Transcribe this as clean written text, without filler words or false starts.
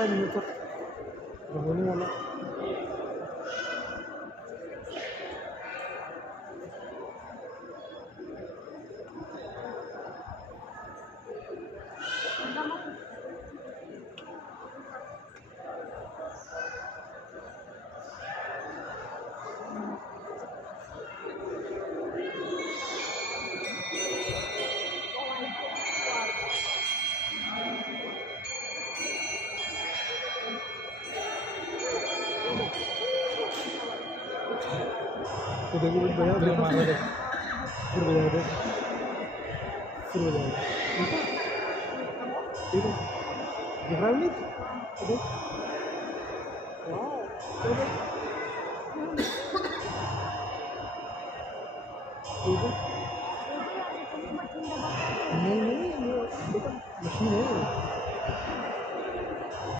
minutos होने वाला। तो देखो बजा दे, मार दे, फिर बजा दे, फिर बजा दे। ठीक है, दिख रहा है नहीं? देख, ठीक है। नहीं नहीं, ये देखो मशीन है।